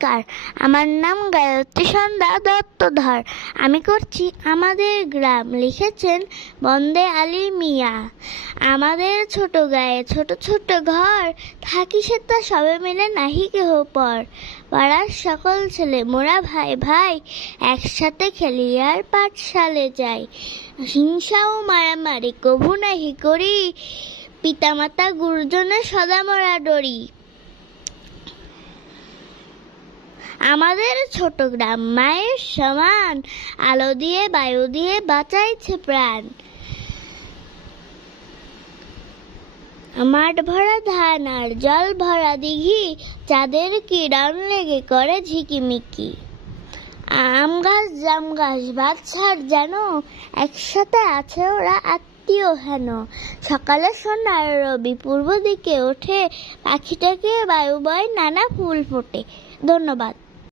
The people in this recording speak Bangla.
নমস্কার, আমার নাম গায়ত্রী সন্ধ্যা দত্তধর। আমি করছি আমাদের গ্রাম। লিখেছেন বন্দে আলী মিয়া। আমাদের ছোট গায়ে ছোট ছোট ঘর, থাকি সে তা সবে মিলে নাহি কেহ পর। পাড়ার সকল ছেলে মোরা ভাই ভাই, একসাথে খেলি আর পাঠশালে যাই। হিংসা ও মারামারি কভু নাহি করি, পিতামাতা গুরুজনের সদা মোরা ডরি। আমাদের ছোট গ্রাম মায়ের সমান, আলো দিয়ে বায়ু দিয়ে বাঁচাইছে প্রাণ। মাঠ ভরা ধান আর জল ভরা দিঘি, চাঁদের কিরণ লেগে করে ঝিকিমিকি। আম গাছ জাম গাছ বাদশার যেন, একসাথে আছে ওরা আত্মীয় হেন। সকালে সোনার রবি পূর্ব দিকে ওঠে, পাখিটাকে বায়ু বয় নানা ফুল ফোটে। ধন্যবাদ।